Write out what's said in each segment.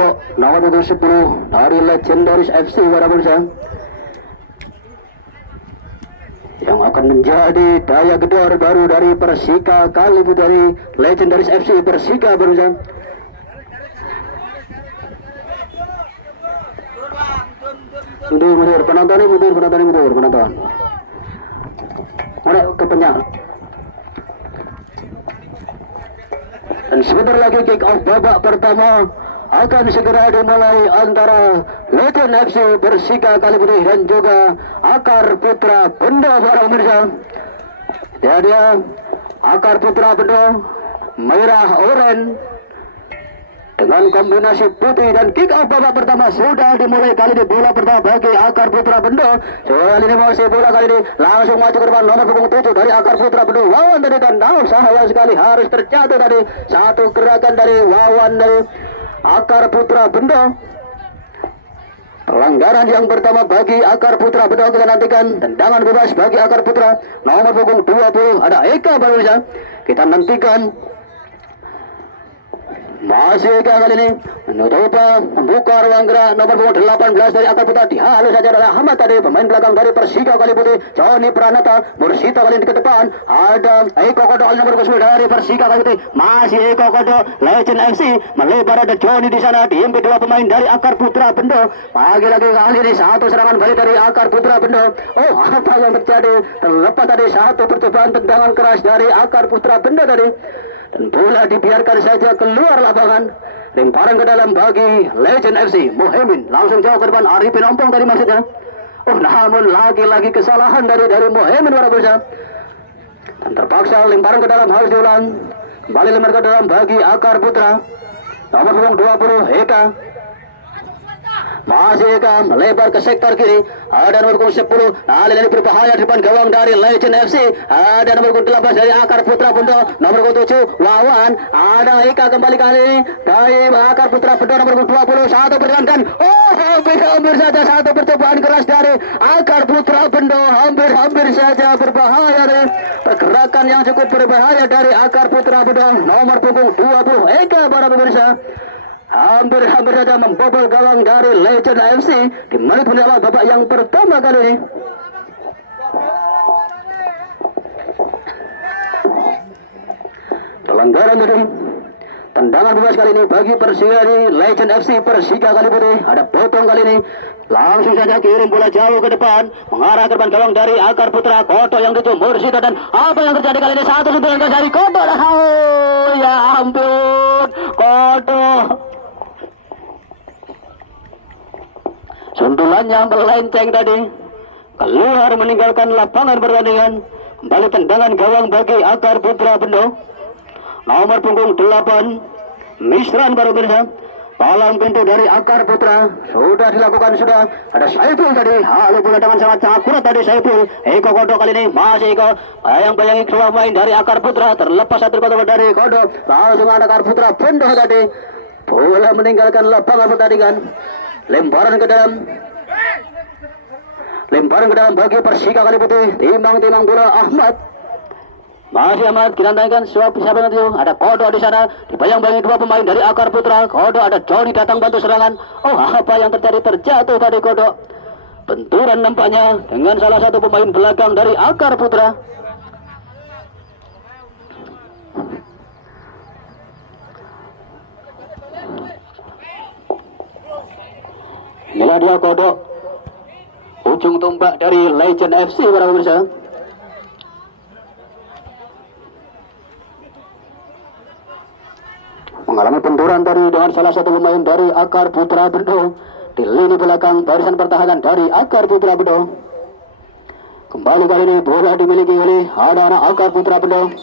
Bobo nomor 10 dari Legendaris FC para pemirsa, yang akan menjadi daya gedor baru dari Persika kali ini dari Legendaris FC Persika pemirsa. Mundur penonton ini, penonton. Ada kepenyak. Dan sebentar lagi kick off babak pertama akan segera dimulai antara Legend FC Persika Kaliputih dan juga Akar Putra Bendo para pemirsa. Jadi Akar Putra Bendo merah oranye dengan kombinasi putih, dan kick off babak pertama sudah dimulai. Kali ini bola pertama bagi Akar Putra Bendo. Kali ini masih bola kali ini langsung maju ke depan nomor punggung 7 dari Akar Putra Bendo. Wawan tadi dan sayang sekali harus terjatuh tadi satu gerakan dari Wawan dari Akar Putra Bendo. Pelanggaran yang pertama bagi Akar Putra Bendo, kita nantikan tendangan bebas bagi Akar Putra nomor punggung 20 ada Eka pemirsa. Kita nantikan masih Eka kali ini membuka ruang gerak nomor punggung 18 dari Akar Putra. Dihalus saja adalah Ahmad tadi, pemain belakang dari Persika Kaliputih. Joni Pranata Mursita kali ini ke depan ada Eko Kodo nomor 10 dari Persika Kaliputih. Masih Eko Kodo Legend FC melebar, ada Joni di sana diimpit dua pemain dari Akar Putra Bendo. Lagi-lagi kali ini satu serangan balik dari Akar Putra Bendo. Oh, apa yang terjadi? Terlepas tadi satu percobaan tendangan keras dari Akar Putra Bendo tadi, dan bola dibiarkan saja keluar lapangan. Lemparan ke dalam bagi Legend FC. Muhaimin langsung jauh ke depan, Arifin Ompong tadi maksudnya. Oh, namun lagi-lagi kesalahan dari Muhaimin para pemirsa. Dan terpaksa lemparan ke dalam harus diulang. Kembali lempar ke dalam bagi Akar Putra nomor punggung 20 Eka. Masih Eka melebar ke sektor kiri, ada nomor punggung 10 ini berbahaya di depan gawang dari Legend FC. Ada nomor punggung 18 dari Akar Putra Bendo, nomor punggung 7 Wawan. Ada Eka kembali kali dari Akar Putra Bendo nomor punggung 20, satu bergantian. Oh, hampir saja satu percobaan keras dari Akar Putra Bendo, hampir saja berbahaya dari pergerakan yang cukup berbahaya dari Akar Putra Bendo nomor punggung 20 Eka para pemirsa. Hampir saja membobol gawang dari Legend FC di menit awal babak yang pertama kali ini. Pelanggaran dari tendangan bebas kali ini bagi Persika di Legend FC Persika Kaliputih. Ada potong kali ini, langsung saja kirim bola jauh ke depan, mengarah ke depan gawang dari Akar Putra. Koto yang tuju Mursita, dan apa yang terjadi kali ini? Satu sentuhan dari Koto. Oh, ya ampun, Koto. Sundulannya melenceng tadi keluar meninggalkan lapangan pertandingan. Kembali tendangan gawang bagi Akar Putra Bendo nomor punggung 8 Misran baru pemirsa. Palang pintu dari Akar Putra sudah dilakukan, sudah ada Saiful tadi. Halo bola dengan sangat akurat tadi Saiful. Eko Kodo kali ini masih Eko bayang-bayangi keluar main dari Akar Putra, terlepas satu kodo dari Kodo. Langsung ada Akar Putra Bendo tadi, bola meninggalkan lapangan pertandingan. Lemparan ke dalam bagi Persika Kaliputih. Timbang bola Ahmad. Masih Ahmad, kita tanyakan siapa nanti. Ada Kodo di sana, dibayang-bayangi dua pemain dari Akar Putra. Kodo, ada Joni datang bantu serangan. Oh, apa yang terjatuh tadi Kodo. Benturan nampaknya dengan salah satu pemain belakang dari Akar Putra. Inilah dia Kodo, ujung tombak dari Legend FC para pemirsa. Mengalami benturan tadi dengan salah satu pemain dari Akar Putra Bendo di lini belakang barisan pertahanan dari Akar Putra Bendo. Kembali kali ini bola dimiliki oleh anak Akar Putra Bendo.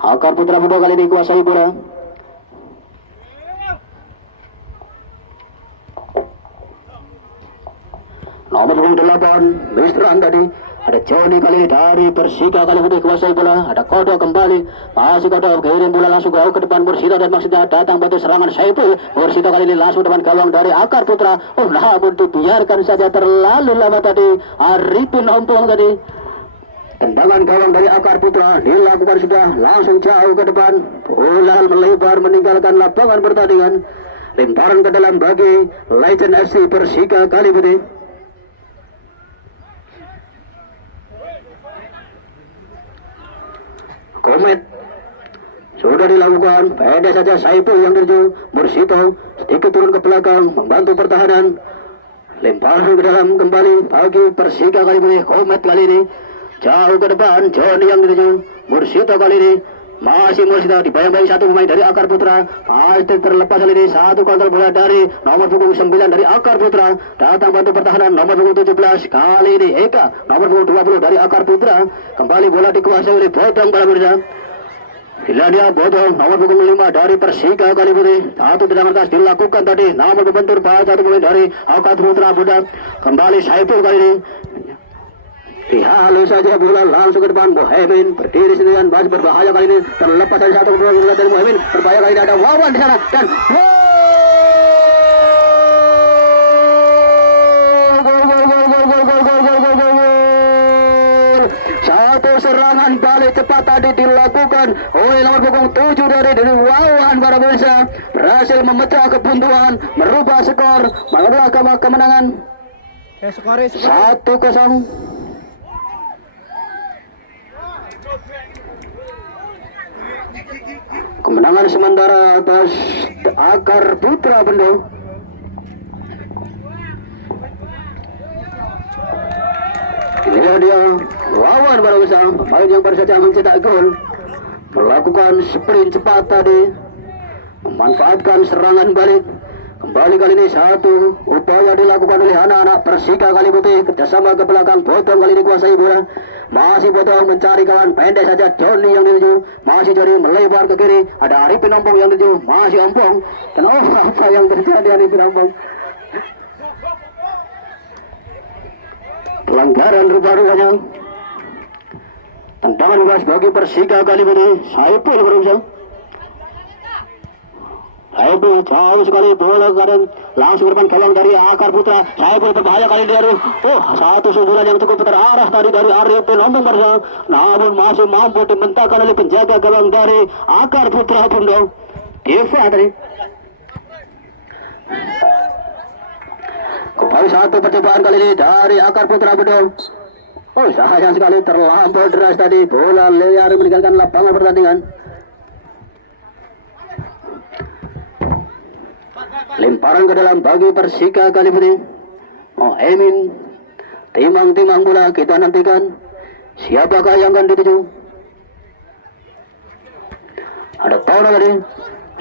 Akar Putra Bendo kali ini kuasai bola. Nomor 8 Misran tadi, ada Joni kali dari Persika Kaliputih kuasai bola. Ada Kodo kembali, masih Kodo kirim bola langsung ke depan Mursita, dan maksudnya datang bantu serangan Saiful. Mursita kali ini langsung depan gawang dari Akar Putra. Oh, namun dibiarkan saja terlalu lama tadi. Arifin Ompong tadi Tendangan gawang dari Akar Putra dilakukan sudah langsung jauh ke depan. Bola melebar meninggalkan lapangan pertandingan. Lemparan ke dalam bagi Legend FC Persika Kalibute. Komet sudah dilakukan, pendek saja Saiful yang terjun. Mursito sedikit turun ke belakang membantu pertahanan. Lemparan ke dalam kembali bagi Persika Kalibute. Komet kali ini jauh ke depan, Johnny yang terjun. Mursito kali ini masih Mursito dibayang-bayang satu pemain dari Akar Putra. Pasti terlepas kali ini satu kontrol bola dari nomor punggung 9 dari Akar Putra. Datang bantu pertahanan nomor punggung 17 kali ini Eka nomor punggung 20 dari Akar Putra. Kembali bola dikuasai oleh Bodong Bala Mirza. Dia Bodong nomor punggung 5 dari Persika Kalibute. Satu tendangan keras dilakukan tadi, namun berbentur pada satu pemain dari Akar Putra. Budak kembali Saiful kali ini. Dihalus saja bola langsung ke depan. Bohemin berdiri sendirian, masih berbahaya kali ini. Terlepas dari satu bola dari Bohemin. Berbahaya kali ini, ada Wawan di sana dan satu serangan balik cepat tadi dilakukan oleh nomor punggung 7 dari Wawan para pemirsa, berhasil memecah kebuntuan, merubah skor, menambah kemenangan 1-0. Kemenangan sementara atas Akar Putra Bendo. Inilah dia Wawan Barosa, pemain yang baru saja mencetak gol, melakukan sprint cepat tadi, memanfaatkan serangan balik. Kembali kali ini satu upaya dilakukan oleh anak-anak Persika Kalibute, kerjasama ke belakang. Bodong kali ini kuasai bola, masih Bodong mencari kawan, pendek saja Johnny yang dituju, masih Johnny melebar ke kiri, ada Arifin Ompong yang dituju, masih Ompong, dan apa yang terjadi Arifin Ompong? Pelanggaran rupa-rupanya. Tendangan bebas bagi Persika Kalibute. Saiful berusaha. Saiful jauh sekali bola kadang langsung ke depan gawang dari Akar Putra. Saiful berbahaya kali dari satu sundulan yang cukup terarah tadi dari Arifin Ompong berusaha, namun masih mampu dimentahkan oleh penjaga gawang dari Akar Putra Bundong. Deva tadi. Kembali satu percobaan kali ini dari Akar Putra Bedong. Sayang sekali terlampau deras tadi, bola liar meninggalkan lapangan pertandingan. Lemparan ke dalam bagi Persika Kalibute. Emin timang-timang bola, kita nantikan siapakah yang akan dituju. Ada Tono tadi,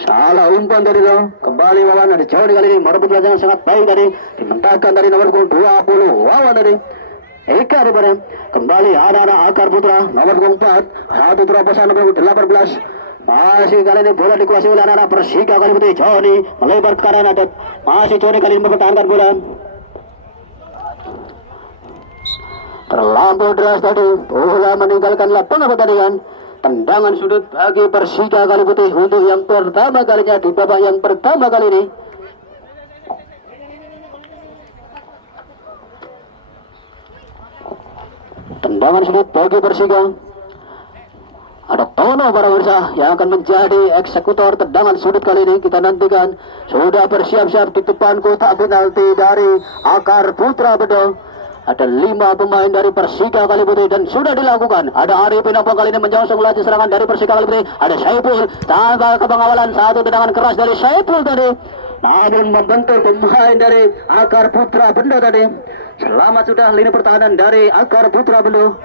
salah umpan tadi loh. Kembali Wawan, ada Johnny kali ini merebut bola yang sangat baik tadi, dimentahkan dari nomor 20 Wawan tadi. Eka daripada kembali anak-anak Akar Putra nomor 4, satu terobosan nomor 18. Masih kali ini bola dikuasai oleh anak-anak Persika Kalibute. Johnny melebar ke kanan, ada masih Johnny kali ini mempertahankan bola. Terlampau deras tadi, bola meninggalkan lapangan pertandingan. Tendangan sudut bagi Persika Kalibute untuk yang pertama kalinya di babak yang pertama kali ini. Tendangan sudut bagi Persika. Ada Tono para pemirsa yang akan menjadi eksekutor tendangan sudut kali ini. Kita nantikan, sudah bersiap-siap di depan kotak penalti dari Akar Putra Bedong. Ada 5 pemain dari Persika Kalibute dan sudah dilakukan. Ada Arifin Ompong kali ini menjongsong laju serangan dari Persika Kalibute. Ada Saiful tanpa kepengawalan, satu tendangan keras dari Saiful tadi, namun membentur pemain dari Akar Putra Bendo tadi. Selamat sudah lini pertahanan dari Akar Putra Bendo.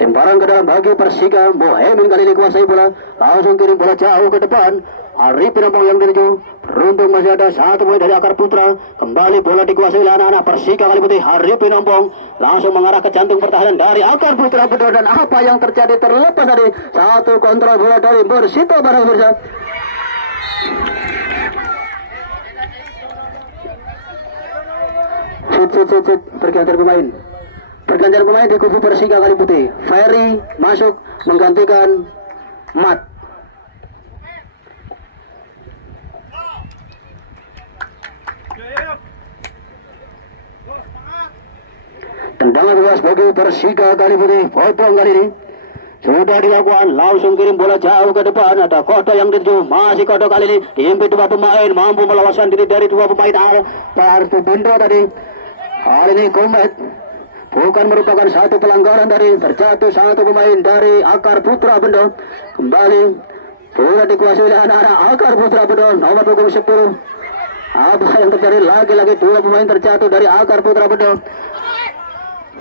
Lemparan ke dalam bagi Persika. Bohemin kali ini kuasai bola, langsung kirim bola jauh ke depan. Arifin Ompong yang dituju, beruntung masih ada satu pemain dari Akar Putra. Kembali bola dikuasai oleh anak-anak Persika Kalibute. Arifin Ompong langsung mengarah ke jantung pertahanan dari Akar Putra Bedong. Dan apa yang terjadi terlepas tadi, satu kontrol bola dari Mursito para pemirsa. Pergantian pemain di kubu Persika Kalibute. Ferry masuk menggantikan Mat. Tendangan bebas bagi Persika kali ini, potong kali ini. Sudah dilakukan, langsung kirim bola jauh ke depan. Ada Koto yang dituju, masih Koto kali ini diimpit dua pemain, mampu melewaskan diri dari dua pemain Kartu Bendo tadi. Kali ini Komet bukan merupakan satu pelanggaran dari terjatuh satu pemain dari Akar Putra Bendo. Kembali bola dikuasai oleh anak-anak Akar Putra Bendo, nomor punggung 10. Apa yang terjadi, lagi-lagi dua pemain terjatuh dari Akar Putra Bendo.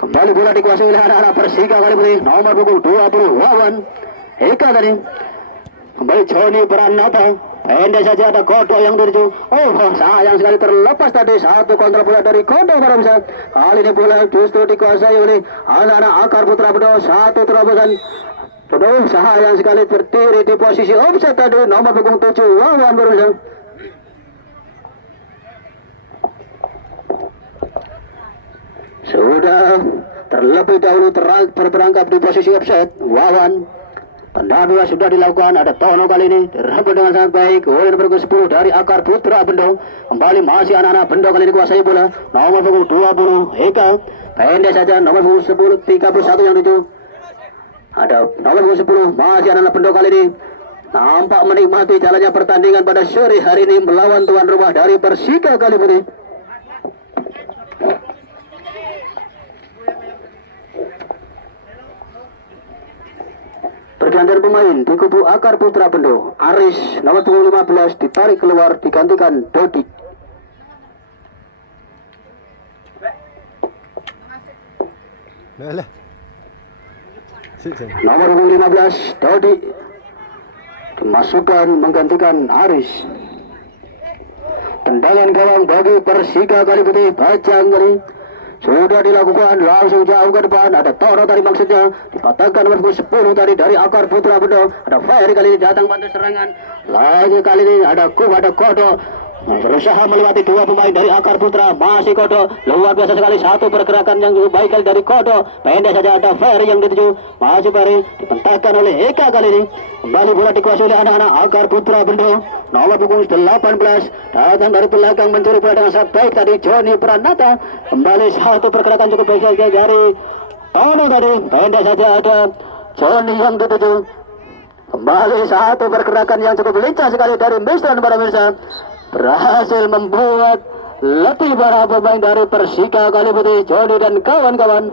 Kembali bola dikuasai oleh anak-anak Persika kali ini, nomor punggung 20 Wawan Eka tadi. Kembali Joni Pranata, pendek saja ada Kodo yang dituju. Oh sayang sekali terlepas tadi satu kontra bola dari Kodo Baramsa. Kali ini bola justru dikuasai oleh anak-anak Akar Putra Bendo, satu terobosan. Aduh sayang sekali berdiri di posisi offside tadi, nomor punggung 7 Wawan Baramsa. Sudah terlebih dahulu terperangkap di posisi offside Wawan. Tendangan bola sudah dilakukan, ada Tono kali ini direbut dengan sangat baik oleh nomor 10 dari Akar Putra Bendo. Kembali masih anak-anak Bendo kali ini kuasai bola, nomor punggung 20 Eka. Pendek saja nomor punggung 10 31 yang itu. Ada nomor punggung 10 masih anak-anak Bendo kali ini nampak menikmati jalannya pertandingan pada sore hari ini melawan tuan rumah dari Persika kali ini. Pergantian pemain di kubu Akar Putra Bendo. Aris nomor punggung 15 ditarik keluar, digantikan Dodi. Nomor punggung 15 Dodi dimasukkan menggantikan Aris. Tendangan gawang bagi Persika kali ini, Bajang kali sudah dilakukan, langsung jauh ke depan. Ada Toro tadi maksudnya, dipatahkan nomor 10 tadi dari Akar Putra Bendo. Ada Ferry kali ini datang bantu serangan. Lagi kali ini ada Kodo berusaha melewati dua pemain dari Akar Putra. Masih Kodo, luar biasa sekali satu pergerakan yang cukup baik kali dari Kodo. Pendek saja ada Ferry yang dituju, masih Ferry dipentahkan oleh Eka kali ini. Kembali bola dikuasai oleh anak-anak Akar Putra Bendo, nomor punggung 18 datang dari belakang mencuri bola dengan sangat baik tadi Joni Pranata. Kembali satu pergerakan cukup baik dari Tono tadi, pendek saja ada Joni yang dituju. Kembali satu pergerakan yang cukup lincah sekali dari Mistran para pemirsa, berhasil membuat lebih para pemain dari Persika kali ini, Joni dan kawan-kawan.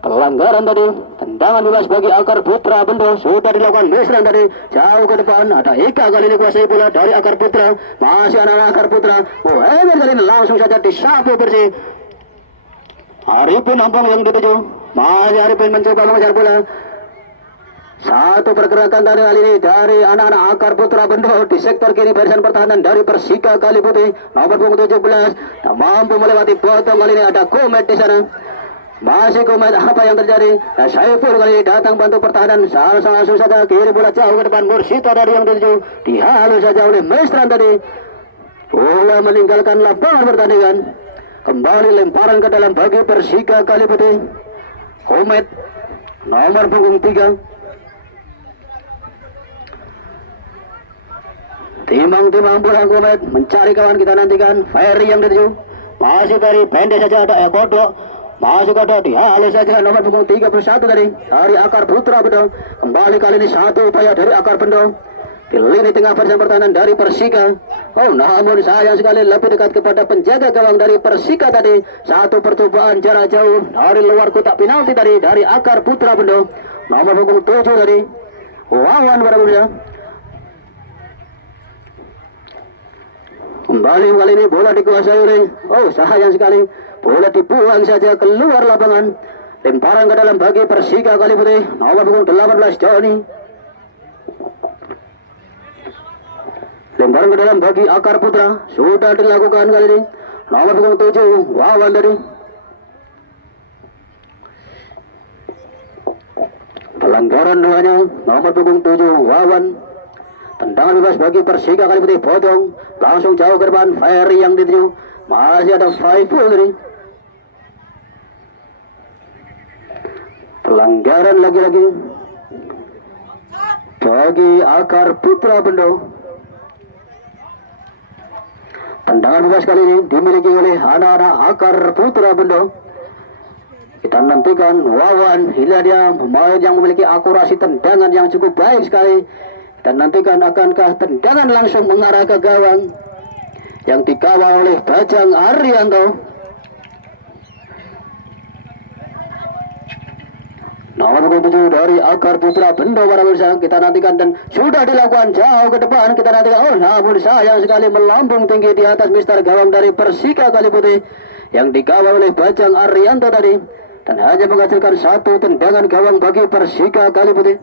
Pelanggaran tadi, tendangan bebas bagi Akar Putra Bendo sudah dilakukan Mistran tadi, jauh ke depan. Ada Eka kali ini kuasai bola dari Akar Putra, masih anak Akar Putra. Emer kali ini langsung saja disapu bersih. Arifin Ampong yang dituju, masih Arifin mencoba mengejar bola. Satu pergerakan tadi kali ini dari anak-anak Akar Putra Bendo di sektor kiri barisan pertahanan dari Persika kali putih, nomor punggung 17 tak mampu melewati potong. Kali ini ada Komet di sana, masih Komet. Apa yang terjadi? Saiful kali ini datang bantu pertahanan, langsung saja kiri bola jauh ke depan. Mursito dari yang dituju dihalu saja oleh Mestran tadi. Bola meninggalkan lapangan pertandingan. Kembali lemparan ke dalam bagi Persika kali putih. Komet nomor punggung 3. Timbang-timbang bola Komet mencari kawan, kita nantikan. Ferry yang dituju, masih Ferry pendek saja ada Kodo, masih Kodo dihalu saja nomor punggung 31 tadi dari Akar Putra Bendo. Kembali kali ini satu upaya dari Akar Bendo di lini tengah barisan pertahanan dari Persika. Oh namun sayang sekali lebih dekat kepada penjaga gawang dari Persika tadi. Satu percobaan jarak jauh dari luar kotak penalti tadi dari Akar Putra Bendo, nomor punggung 7 tadi Wawan berapa. Kembali kali ini bola dikuasai oleh, oh sayang sekali, bola dibuang saja keluar lapangan. Lemparan ke dalam bagi Persika kali putih, nomor punggung 18 Joni. Lemparan ke dalam bagi Akar Putra sudah dilakukan kali ini, nomor punggung 7 Wawan tadi. Pelanggaran duanya, nomor punggung 7 Wawan. Tendangan bebas bagi Persika kali putih, potong langsung jauh ke depan. Ferry yang dituju, masih ada Faiful tadi. Pelanggaran lagi-lagi bagi Akar Putra Bendo. Tendangan bebas kali ini dimiliki oleh anak-anak Akar Putra Bendo. Kita nantikan Wawan, inilah dia pemain yang memiliki akurasi tendangan yang cukup baik sekali. Kita nantikan akankah tendangan langsung mengarah ke gawang yang dikawal oleh Bajang Arianto. Nomor 27 dari Akar Putra Bendo para pemirsa, kita nantikan dan sudah dilakukan jauh ke depan. Kita nantikan, namun sayang sekali melambung tinggi di atas Mister Gawang dari Persika Kaliputih yang dikawal oleh Bajang Arianto tadi. Dan hanya menghasilkan satu tendangan gawang bagi Persika Kaliputih.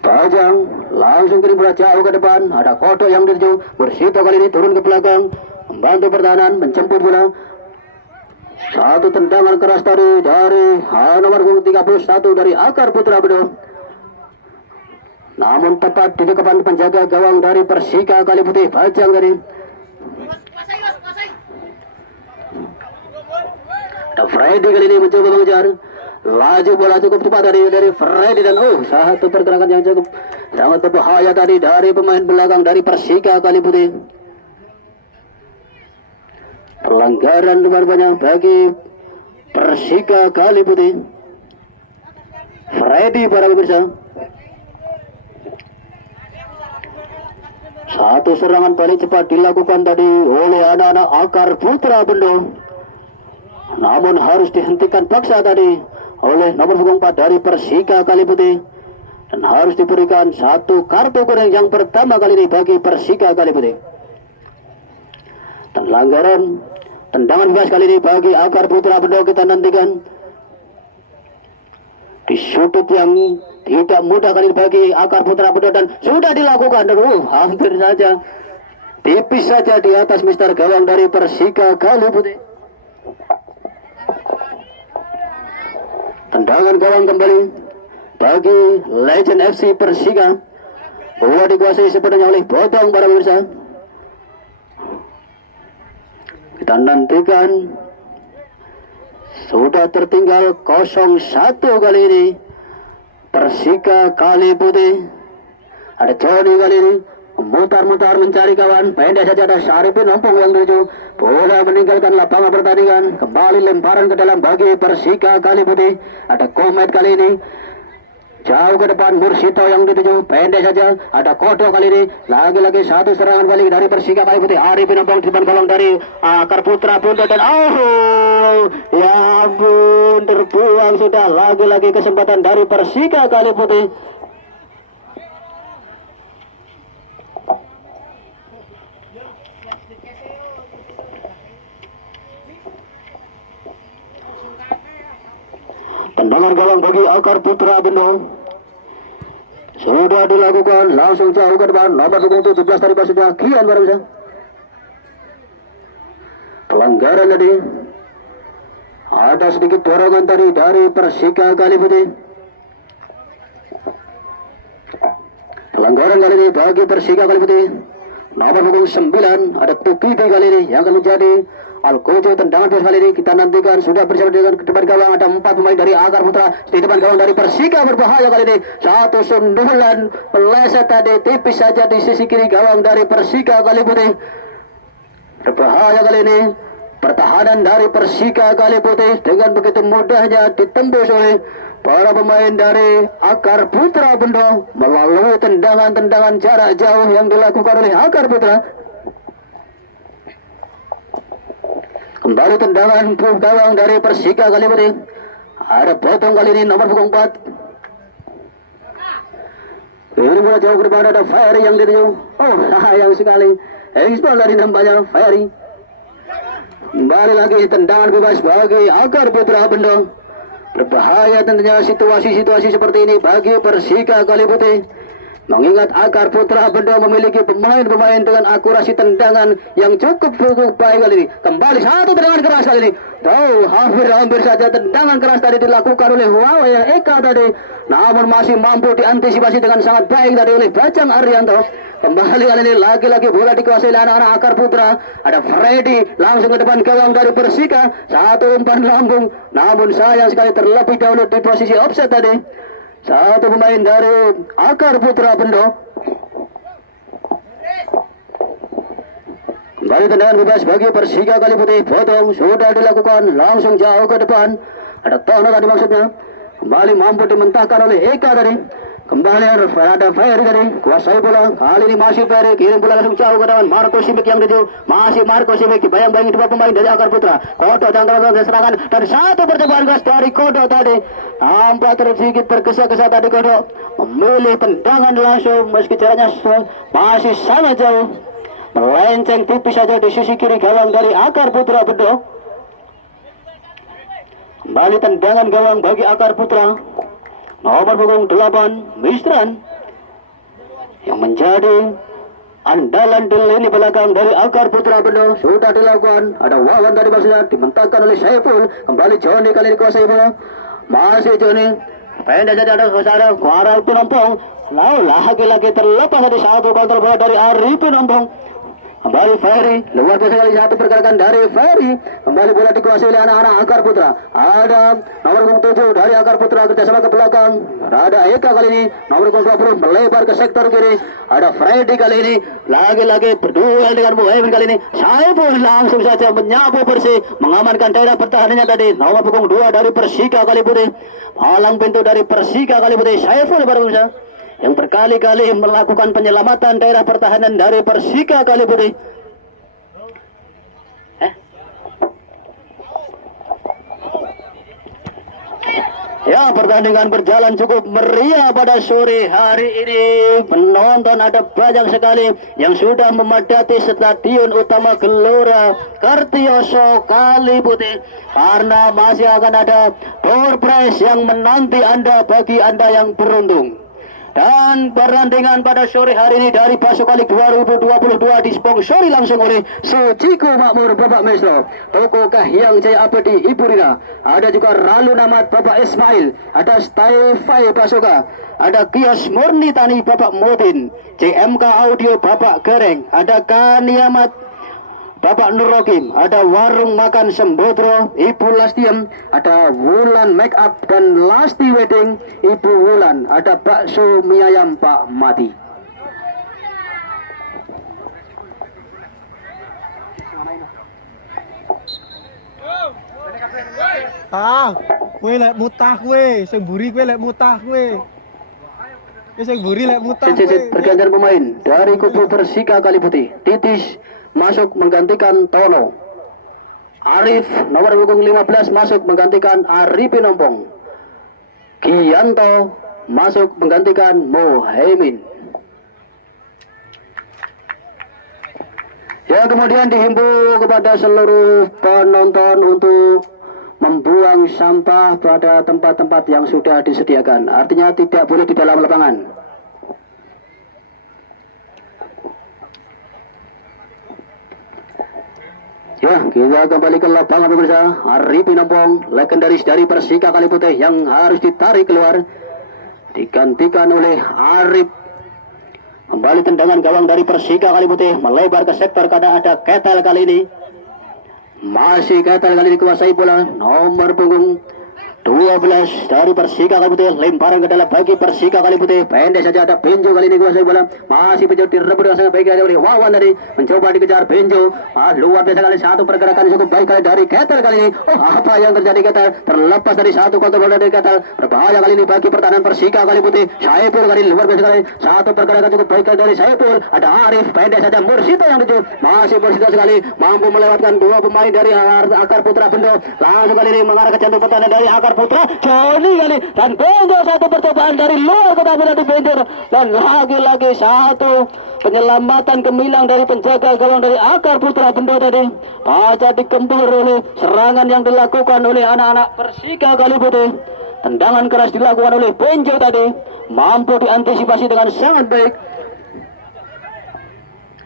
Bajang langsung kirim bola jauh ke depan. Ada Kodok yang dituju. Mursito kali ini turun ke belakang, membantu pertahanan, menjemput bola. Satu tendangan keras tadi dari nomor 31 dari Akar Putra Bedo. Namun tepat di depan penjaga gawang dari Persika Kaliputih, Bajang tadi. Dan Freddy kali ini mencoba mengejar. Laju bola cukup cepat dari Freddy dan satu pergerakan yang cukup sangat berbahaya tadi dari pemain belakang dari Persika Kaliputih. Pelanggaran banyak bagi Persika Kaliputih. Freddy para pemirsa. Satu serangan balik cepat dilakukan tadi oleh anak-anak Akar Putra Bendo. Namun harus dihentikan paksa tadi oleh nomor 4 dari Persika Kaliputih. Dan harus diberikan satu kartu kuning yang pertama kali ini bagi Persika Kaliputih. Dan pelanggaran tendangan bebas kali ini bagi Akar Putra Bendo kita nantikan. Di sudut yang tidak mudah kali ini bagi Akar Putra Bendo dan sudah dilakukan. Hampir saja, tipis saja di atas Mister Gawang dari Persika Kaliputih. Tendangan gawang kembali bagi Legend FC Persika. Bola dikuasai sepenuhnya oleh Bodong para pemirsa. Kita nantikan. Sudah tertinggal 0-1 kali ini Persika Kaliputih. Ada Joni kali ini memutar-mutar mencari kawan. Pendek saja ada Syarifin Ompong yang menuju. Bola meninggalkan lapangan pertandingan. Kembali lemparan ke dalam bagi Persika Kaliputih. Ada Komet kali ini. Jauh ke depan Mursito yang dituju. Pendek saja. Ada Kodok kali ini. Lagi-lagi satu serangan balik dari Persika Kaliputih. Arifin Ompong di depan kolong dari Akar Putra Bendo dan ya ampun, terbuang sudah. Lagi-lagi kesempatan dari Persika Kaliputih. Tendangan gawang bagi Akar Putra Bendo. Sudah dilakukan langsung jauh ke depan. Nomor 17 dari Persika Kian baru saja. Pelanggaran tadi. Ada sedikit dorongan tadi dari Persika Kaliputih. Pelanggaran kali ini bagi Persika Kaliputih. Nomor 9 ada Tukiti kali ini yang akan menjadi Alkojo. Tendangan bebas kali ini kita nantikan. Sudah bersama dengan depan gawang ada 4 pemain dari Akar Putra di depan gawang dari Persika. Berbahaya kali ini. Satu sundulan meleset tadi tipis saja di sisi kiri gawang dari Persika Kaliputih. Berbahaya kali ini. Pertahanan dari Persika Kaliputih dengan begitu mudahnya ditembus oleh para pemain dari Akar Putra Bendo melalui tendangan-tendangan jarak jauh yang dilakukan oleh Akar Putra. Kembali tendangan gawang dari Persika Kaliputih. Ada potong kali ini nomor 4. Ini bola jauh ke depan ada Ferry yang dituju. Sayang sekali. Ekspor dari nampaknya Ferry. Kembali lagi tendangan bebas bagi Akar Putra Bendo. Berbahaya tentunya situasi-situasi seperti ini bagi Persika Kaliputih. Mengingat Akar Putra Bendo memiliki pemain-pemain dengan akurasi tendangan yang cukup baik kali ini. Kembali satu tendangan keras kali ini. Hampir saja tendangan keras tadi dilakukan oleh Wawan Eka tadi. Namun masih mampu diantisipasi dengan sangat baik tadi oleh Bajang Arianto. Kembali kali ini lagi-lagi bola dikuasai oleh anak-anak Akar Putra. Ada Freddy langsung ke depan gawang dari Persika. Satu umpan lambung. Namun sayang sekali terlebih dahulu di posisi offset tadi. Satu pemain dari Akar Putra Bendo. Kembali tendangan bebas bagi Persika Kali Putih. Potong sudah dilakukan langsung jauh ke depan. Ada Tono tadi maksudnya. Kembali mampu dimentahkan oleh Eka tadi. Kembali ada Ferry tadi. Kuasai bola. Kali ini masih Ferry. Kirim bola langsung jauh ke depan. Marco Simic yang dituju. Masih Marco Simic. Bayang-bayang dua pemain dari Akar Putra. Kodo tanggal serangan. Dan satu percobaan gas dari Kodo tadi. Nampak sedikit tergesa-gesa tadi Kodo. Memilih tendangan langsung. Meski jaraknya masih sangat jauh. Melenceng tipis saja di sisi kiri gawang dari Akar Putra Bedo. Kembali tendangan gawang bagi Akar Putra. Nomor punggung 8 Mistran yang menjadi andalan di lini belakang dari Akar Putra Bedo. Sudah dilakukan. Ada Wawan tadi maksudnya dimentahkan oleh Saiful. Kembali Johnny kali ini kuasai bola. Masih Johnny. Pendek saja ada kesana. Kuara Pinompong. Lalu lagi-lagi terlepas dari satu kontrol bola dari Ari Pinompong. Kembali Ferry, luar biasa kali satu pergerakan dari Ferry. Kembali bola dikuasai oleh anak-anak Akar Putra. Ada nomor 7 dari Akar Putra kerjasama ke belakang. Ada Eka kali ini, nomor 20 melebar ke sektor kiri. Ada Freddy kali ini, lagi-lagi berduel dengan Muhammad kali ini. Saiful langsung saja menyapu bersih, mengamankan daerah pertahanannya tadi. Nomor punggung 2 dari Persika Kali Putih. Palang pintu dari Persika Kali Putih. Saiful baru saja yang berkali-kali melakukan penyelamatan daerah pertahanan dari Persika Kali Putih. Ya, pertandingan berjalan cukup meriah pada sore hari ini. Penonton ada banyak sekali yang sudah memadati stadion utama Gelora Kartioso Kali Putih. Karena masih akan ada door prize yang menanti Anda bagi Anda yang beruntung. Dan pertandingan pada sore hari ini dari Pasok League 2022 disponsori langsung oleh Suciko Makmur Bapak Meslo, Toko Kahiyang Jaya Abadi Ibu Rina, ada juga Ralu Namat Bapak Ismail, ada Style Pasoka, ada Kios Murni Tani Bapak Modin, CMK Audio Bapak Gereng, ada Kaniamat Bapak Nurokim, ada Warung Makan Sembodro Ibu Lastiem, ada Wulan Make Up dan Lasti Wedding Ibu Wulan, ada Bakso Mie Ayam Pak Mati. Kue lek mutah kue, sing mburi kue lek mutah kue. Sing mburi lek mutah kue. Pergantian pemain dari kubu Persika Kali Putih. Titis masuk menggantikan Tono. Arif nomor punggung 15 masuk menggantikan Arifin Ompong. Gianto masuk menggantikan Mohaimin. Ya, kemudian dihimbau kepada seluruh penonton untuk membuang sampah pada tempat-tempat yang sudah disediakan. Artinya tidak boleh di dalam lapangan. Ya, kita kembali ke lapangan pemirsa. Arifin Ompong, legendaris dari Persika Kali Putih yang harus ditarik keluar, digantikan oleh Arif. Kembali tendangan gawang dari Persika Kali Putih melebar ke sektor karena ada Ketel kali ini. Masih Ketel kali ini kuasai bola. Nomor punggung 12 dari Persika Kali Putih, lemparan ke dalam bagi Persika Kali Putih. Pendek saja ada Benjo kali ini kuasai bola. Masih Benjo direbut dengan sangat baik dari Wawan tadi, mencoba dikejar Benjo. Luar biasa kali satu pergerakan cukup baik kali dari Ketel kali ini. Apa yang terjadi Ketel? Terlepas dari satu kontrol dari Ketel. Berbahaya kali ini bagi pertahanan Persika Kali Putih. Saiful kali ini luar biasa kali satu pergerakan cukup baik kali dari Saiful. Ada Arif, pendek saja Mursito yang tujuh. Masih Mursito sekali mampu melewatkan dua pemain dari Akar Putra Bendo. Langsung kali ini mengarah ke jantung pertahanan dari Akar Putra, Johnny kali dan Benjo, satu percobaan dari luar kotak penalti Benjo, dan lagi-lagi satu penyelamatan gemilang dari penjaga gawang dari Akar Putra Bendo tadi. Aja dikempur oleh serangan yang dilakukan oleh anak-anak Persika Kali Putih. Tendangan keras dilakukan oleh Benjo tadi, mampu diantisipasi dengan sangat baik.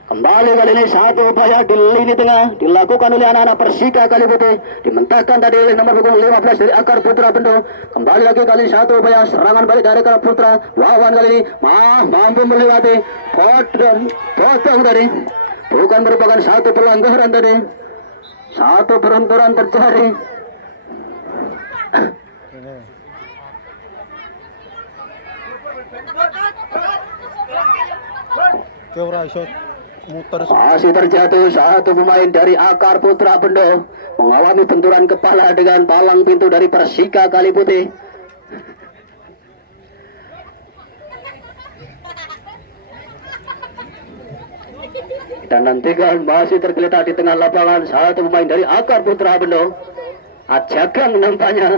Kembali kali ini satu upaya di lini tengah dilakukan oleh anak-anak Persika Kali Putih, dimentahkan tadi oleh nomor punggung 15 dari Akar Putra Bendo. Kembali lagi kali ini satu upaya serangan balik dari Akar Putra. Wawan kali ini mampu melewati potong tadi, bukan merupakan satu pelanggaran tadi, satu benturan terjadi. Ora iso muter. Masih terjatuh satu pemain dari Akar Putra Bendo mengalami benturan kepala dengan palang pintu dari Persika Kaliputih. Dan nantikan masih tergeletak di tengah lapangan satu pemain dari Akar Putra Bendo. Ajagang nampaknya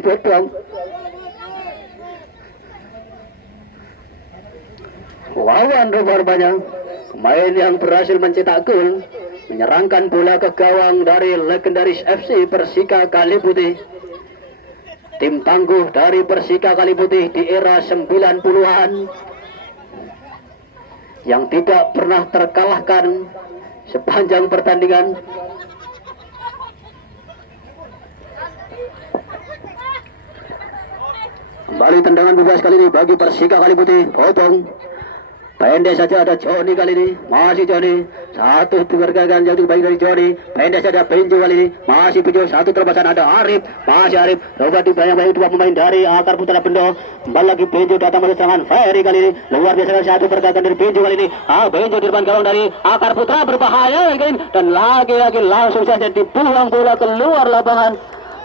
potong. Wawan rupanya pemain yang berhasil mencetak gol menyerangkan bola ke gawang dari legendaris FC Persika Kaliputih. Tim tangguh dari Persika Kaliputih di era 90-an yang tidak pernah terkalahkan sepanjang pertandingan. Kembali tendangan bebas kali ini bagi Persika Kaliputih. Potong pendek saja, ada Joni kali ini, masih Joni, satu bergagal jauh baik dari Joni, pendek saja Benjo kali ini, masih Benjo, satu terpasan ada Arif, masih Arif, coba dibayang-bayang dua pemain dari Akar Putra Bendo, kembali lagi Benjo datang pada serangan Ferry kali ini, luar biasa satu bergagal dari Benjo kali ini, Benjo di depan gawang dari Akar Putra berbahaya kali ini, dan lagi-lagi langsung saja dibuang bola keluar lapangan.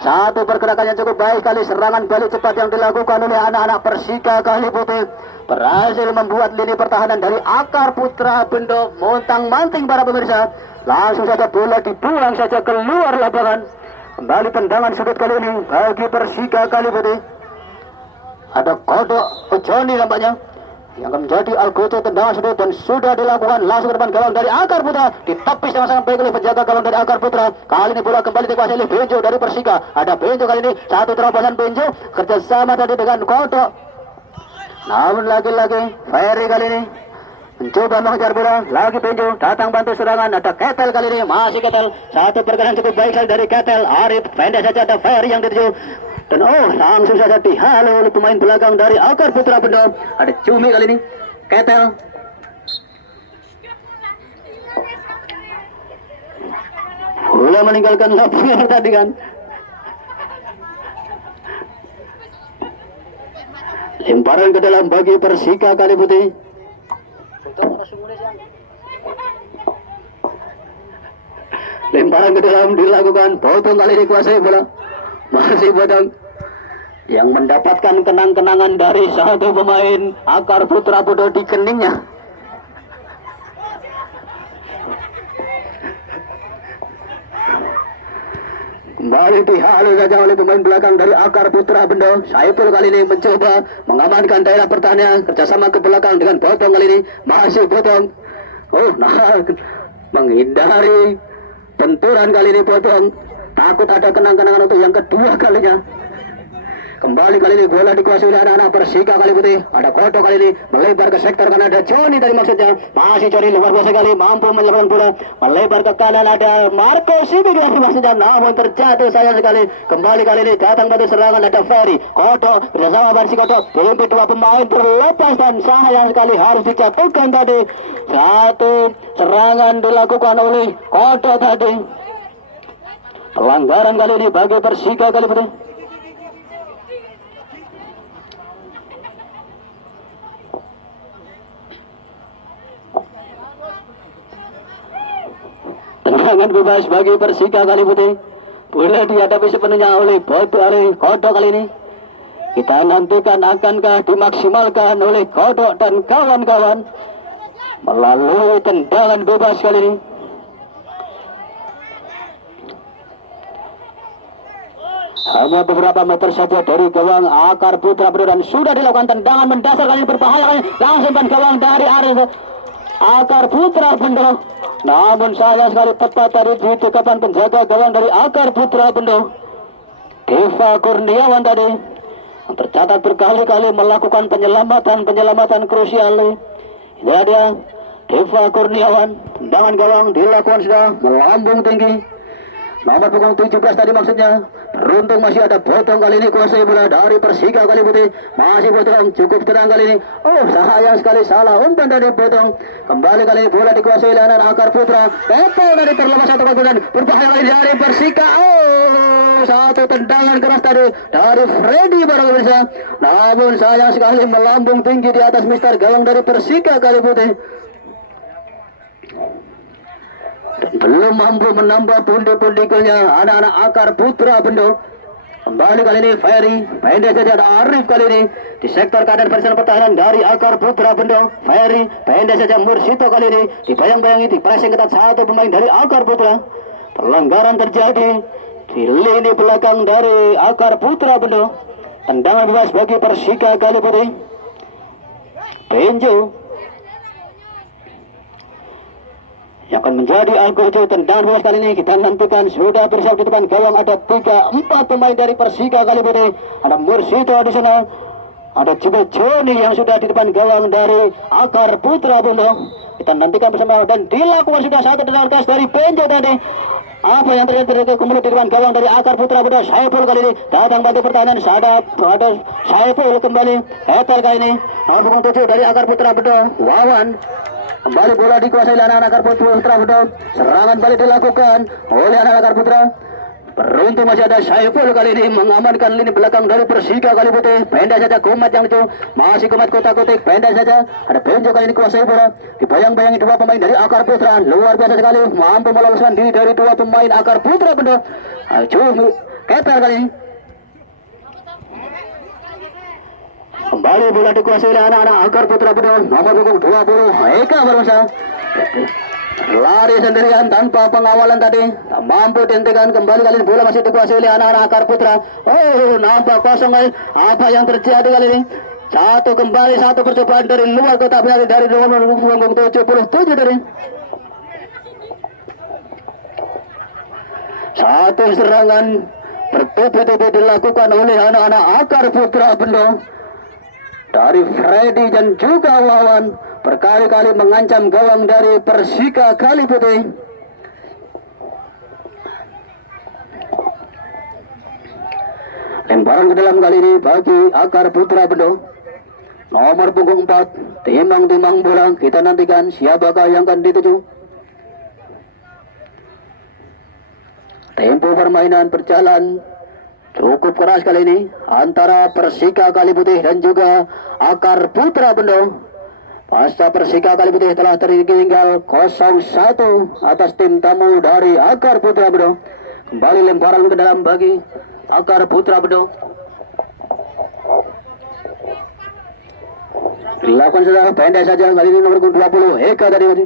Satu pergerakan yang cukup baik kali, serangan balik cepat yang dilakukan oleh anak-anak Persika Kaliputih berhasil membuat lini pertahanan dari Akar Putra Bendo montang-manting para pemirsa. Langsung saja bola dibuang saja keluar lapangan. Kembali tendangan sudut kali ini bagi Persika Kaliputih. Ada kodok Joni nampaknya yang akan menjadi algojo tendangan sudut dan sudah dilakukan langsung ke depan gawang dari Akar Putra, ditepis dengan sangat baik oleh penjaga gawang dari Akar Putra. Kali ini bola kembali dikuasai oleh Benjo dari Persika. Ada Benjo kali ini, satu terobosan Benjo kerjasama tadi dengan kodok. Namun lagi-lagi Ferry kali ini mencoba mengejar bola, lagi Benjo datang bantu serangan, ada Ketel kali ini, masih Ketel, satu pergerakan cukup baik dari Ketel. Arif pendek saja, ada Ferry yang dituju. Dan langsung saja dihalau oleh pemain belakang dari Akar Putra Bendo. Ada Cumi kali ini, Ketel. Bola meninggalkan lapangan pertandingan. Lemparan ke dalam bagi Persika Kaliputih. Lemparan ke dalam dilakukan, potong kali ini kuasai bola. Masih potong. Yang mendapatkan kenang-kenangan dari satu pemain Akar Putra Bendo di keningnya. Kembali dihalau saja oleh pemain belakang dari Akar Putra Bendo. Saiful kali ini mencoba mengamankan daerah pertahanan, kerjasama ke belakang dengan potong kali ini, masih potong. Menghindari benturan kali ini potong. Takut ada kenang-kenangan untuk yang kedua kalinya. Kembali kali ini bola dikuasai oleh anak-anak Persika Kaliputih. Ada kodok kali ini melebar ke sektor kanan, ada Joni tadi maksudnya. Masih Joni luar biasa kali, mampu menyelamatkan bola. Melebar ke kanan, ada Marco Sibik tadi maksudnya. Namun terjatuh sayang sekali. Kembali kali ini datang bantu serangan, ada Ferry. Kodok bersama Barsi Kodok. Diimpit dua pemain terlepas dan sayang sekali harus dijatuhkan tadi. Satu serangan dilakukan oleh Kodok tadi. Pelanggaran kali ini bagi Persika Kaliputih. Tendangan bebas bagi Persika Kaliputih. Bola dihadapi sepenuhnya oleh Kodok kali ini. Kita nantikan akankah dimaksimalkan oleh Kodok dan kawan-kawan melalui tendangan bebas kali ini. Hanya beberapa meter saja dari gawang Akar Putra Bendo dan sudah dilakukan tendangan mendasar kali ini, berbahaya kali ini. Langsung dan gawang dari Akar Putra Bendo. Namun sayang sekali tepat dari ditekan penjaga gawang dari Akar Putra Bendo, Deva Kurniawan tadi yang tercatat berkali-kali melakukan penyelamatan krusial. Ini dia Deva Kurniawan. Tendangan gawang dilakukan sudah melambung tinggi. Nomor punggung 17 tadi maksudnya. Beruntung masih ada potong kali ini, kuasai bola dari Persika Kaliputih. Masih potong, cukup tenang kali ini. Sayang sekali salah umpan dari potong. Kembali kali ini bola dikuasai oleh anak Akar Putra. Potong dari terlepas satu kemudian berbahaya kali ini dari Persika. Satu tendangan keras tadi dari Freddy para pemirsa. Namun sayang sekali melambung tinggi di atas mister gawang dari Persika Kaliputih. belum mampu menambah pundi-pundi golnya anak-anak Akar Putra Bendo. Kembali kali ini Ferry, pendek saja ada Arif kali ini di sektor kanan barisan pertahanan dari Akar Putra Bendo. Ferry, pendek saja Mursito kali ini dibayang-bayangi di pressing ketat satu pemain dari Akar Putra. Pelanggaran terjadi di lini belakang dari Akar Putra Bendo. Tendangan bebas bagi Persika Kali Putih. Benjo yang akan menjadi algojo. Tendangan bebas kali ini kita nantikan sudah bersiap di depan gawang. Ada 3-4 pemain dari Persika Kali Putih. Ada Mursito di sana, ada juga Joni yang sudah di depan gawang dari Akar Putra Bendo. Kita nantikan bersama dan dilakukan sudah satu tendangan keras dari Benjo tadi. Apa yang terjadi kemudian di depan gawang dari Akar Putra Bendo. Saiful kali ini datang bantu pertahanan. Ada Saiful kembali. Etel kali ini nomor punggung 7 dari Akar Putra Bendo. Wawan kembali bola dikuasai oleh anak Akar Putra Bendo. Serangan balik dilakukan oleh anak Akar Putra. Beruntung masih ada Saiful kali ini mengamankan lini belakang dari Persika Kali Putih. Pendek saja Komat yang itu masih Komat kotak-kotik. Pendek saja ada Benjo kali ini kuasai bola. Dibayang-bayangi dua pemain dari Akar Putra. Luar biasa sekali mampu meloloskan diri dari dua pemain Akar Putra Bendo. Keter kali ini. Kembali bola dikuasai oleh anak-anak Akar Putra Bendo. Nomor punggung 20 Eka Barmasa. Lari sendirian tanpa pengawalan tadi, tak mampu dihentikan. Kembali kali ini bola masih dikuasai oleh anak-anak Akar Putra. Oh, nampak kosong kali. Apa yang terjadi kali ini? Satu percobaan dari luar kotak penalti dari nomor punggung 77 dari. Satu serangan bertubi-tubi dilakukan oleh anak-anak Akar Putra Bendo. Dari Freddy dan juga Wawan berkali-kali mengancam gawang dari Persika Kali Putih. Lemparan ke dalam kali ini bagi Akar Putra Bendo. Nomor punggung 4 timbang-timbang bola. Kita nantikan siapakah yang akan dituju. Tempo permainan berjalan cukup keras kali ini antara Persika Kali Putih dan juga Akar Putra Bendo. Pasca Persika Kali Putih telah tertinggal 0-1 atas tim tamu dari Akar Putra Bendo. Kembali lemparan ke dalam bagi Akar Putra Bendo. Dilakukan secara pendek saja kali ini nomor 20 Eka tadi.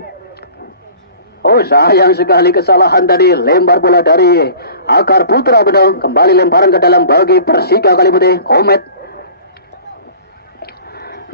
Oh, sayang sekali kesalahan tadi. Lempar bola dari Akar Putra Bendo. Kembali lemparan ke dalam bagi Persika Kali Putih. Komet.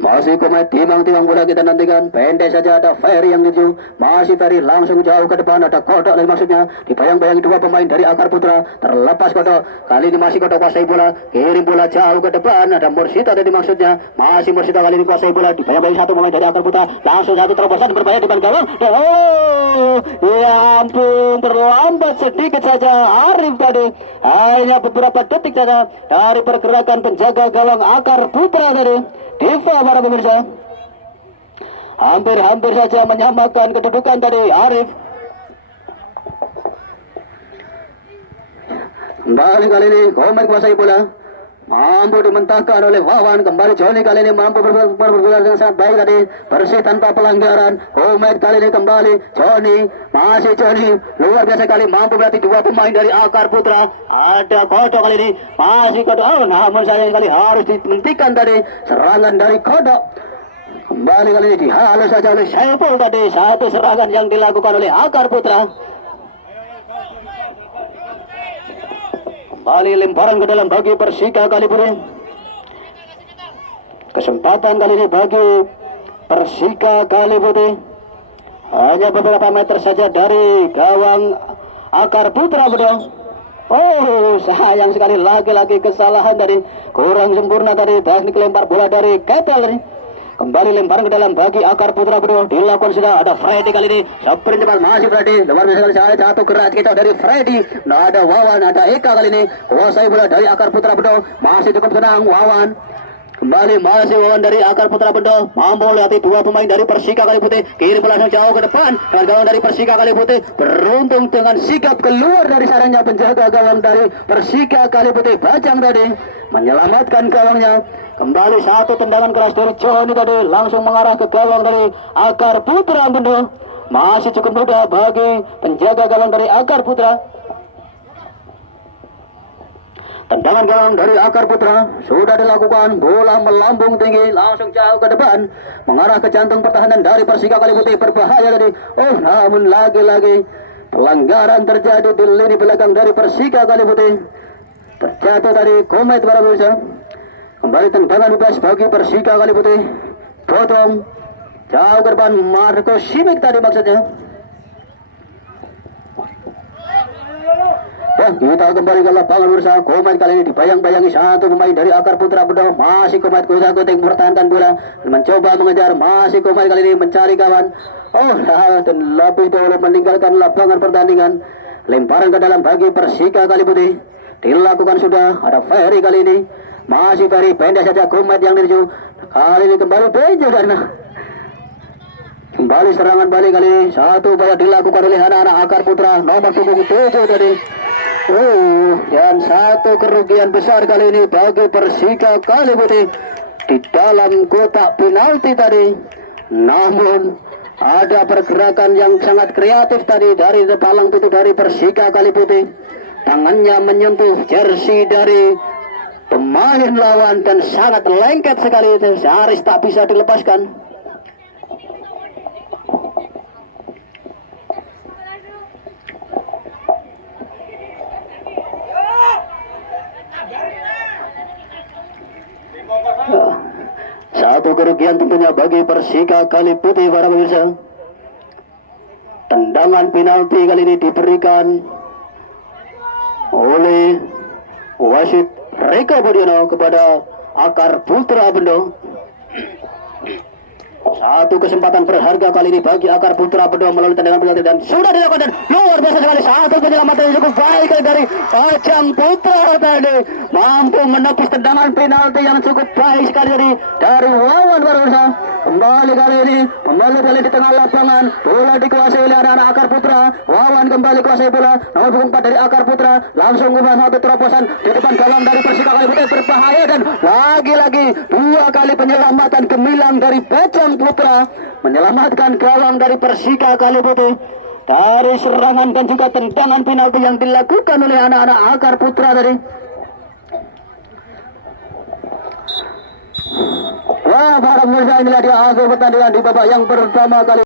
Masih Komet timang-timang bola kita nantikan. Pendek saja ada Ferry yang tuju. Masih Ferry langsung jauh ke depan. Ada Kodok lagi maksudnya. Dibayang-bayangi dua pemain dari Akar Putra. Terlepas Kodok. Kali ini masih Kodok kuasai bola. Kirim bola jauh ke depan. Ada Mursito tadi maksudnya. Masih Mursito kali ini kuasai bola. Dibayang-bayangi satu pemain dari Akar Putra. Langsung satu terobosan berbahaya di depan gawang. Oh, ya ampun, terlambat sedikit saja Arif tadi. Hanya beberapa detik saja dari pergerakan penjaga gawang Akar Putra tadi. Diva para pemirsa, hampir saja menyamakan kedudukan tadi Arif. Kembali kali ini Komet kuasai bola, mampu dimentahkan oleh Wawan. Kembali Joni kali ini mampu berbola dengan sangat baik tadi, bersih tanpa pelanggaran. Komet kali ini kembali Joni, masih Joni, luar biasa kali mampu berarti dua pemain dari Akar Putra. Ada Kodok kali ini, masih Kodok. Oh, namun sayang kali harus dihentikan tadi serangan dari Kodok. Kembali kali ini dihalau saja oleh Saiful tadi. Satu serangan yang dilakukan oleh Akar Putra. Kembali lemparan ke dalam bagi Persika Kali Putih. Kesempatan kali ini bagi Persika Kali Putih. Hanya beberapa meter saja dari gawang Akar Putra Bendo. Oh, sayang sekali lagi-lagi kesalahan dari kurang sempurna tadi teknik lempar bola dari Ketel ini. Kembali lemparan ke dalam bagi Akar Putra Bendo. Dilakukan sudah ada Freddy kali ini. Sprint cepat masih Freddy. Luar biasa sekali satu gerak kita dari Freddy. Nah, ada Wawan, ada Eka kali ini. Kuasai bola dari Akar Putra Bendo. Masih cukup tenang Wawan. Kembali masih Wawan dari Akar Putra Bendo. Mampu melewati dua pemain dari Persika Kali Putih. Kirim bola jauh ke depan. Dan gawang dari Persika Kali Putih beruntung dengan sikap keluar dari sarangnya penjaga gawang dari Persika Kali Putih. Bajang tadi menyelamatkan gawangnya. Kembali satu tendangan keras dari Joni tadi langsung mengarah ke gawang dari Akar Putra Bendo. masih cukup mudah bagi penjaga gawang dari Akar Putra. Tendangan gawang dari Akar Putra sudah dilakukan, bola melambung tinggi langsung jauh ke depan mengarah ke jantung pertahanan dari Persika Kaliputih. Berbahaya tadi. Oh, namun lagi-lagi pelanggaran terjadi di lini belakang dari Persika Kaliputih. Terjatuh dari Komet para pemirsa. Kembali tendangan bebas bagi Persika Kaliputih. Potong jauh ke depan, Marco Simic tadi maksudnya. Kita kembali ke lapangan bersama. Komet kali ini dibayang-bayangi satu pemain dari Akar Putra Bedo. Masih Komet kuda-kuda mempertahankan bola, mencoba mengejar. Masih Komet kali ini mencari kawan. Oh, dan lebih dulu meninggalkan lapangan pertandingan. Lemparan ke dalam bagi Persika Kaliputih dilakukan sudah. Ada Ferry kali ini. Masih Ferry, pendek saja Komet yang dituju. Kali ini kembali Bejo dan kembali serangan balik kali ini. Satu upaya dilakukan oleh anak-anak Akar Putra nomor punggung 7 tadi. Dan satu kerugian besar kali ini bagi Persika Kaliputih di dalam kotak penalti tadi. Namun ada pergerakan yang sangat kreatif tadi dari palang pintu dari Persika Kaliputih. Tangannya menyentuh jersey dari pemain lawan dan sangat lengket sekali itu. Nyaris tak bisa dilepaskan. Satu kerugian tentunya bagi Persika Kaliputih para pemirsa. Tendangan penalti kali ini diberikan oleh wasit Reka Budiono kepada Akar Putra Bendo. Satu kesempatan berharga kali ini bagi Akar Putra Bedo melalui tendangan penalti dan sudah dilakukan dan luar biasa sekali. Satu penyelamatan yang cukup baik dari Pacang Putra tadi, mampu menepis tendangan penalti yang cukup baik sekali dari Wawan Barbosa. Kembali kali ini kembali di tengah lapangan, bola dikuasai oleh anak-anak Akar Putra. Wawan kembali kuasai bola, nomor punggung 4 dari Akar Putra langsung ubah satu terobosan di depan gawang dari Persika Kaliputih, berbahaya dan lagi-lagi dua kali penyelamatan gemilang dari Pacang Putra menyelamatkan gawang dari Persika Kaliputih dari serangan dan juga tendangan penalti yang dilakukan oleh anak-anak Akar Putra tadi. Wah, para pemirsa, inilah dia akhir pertandingan di babak yang pertama kali.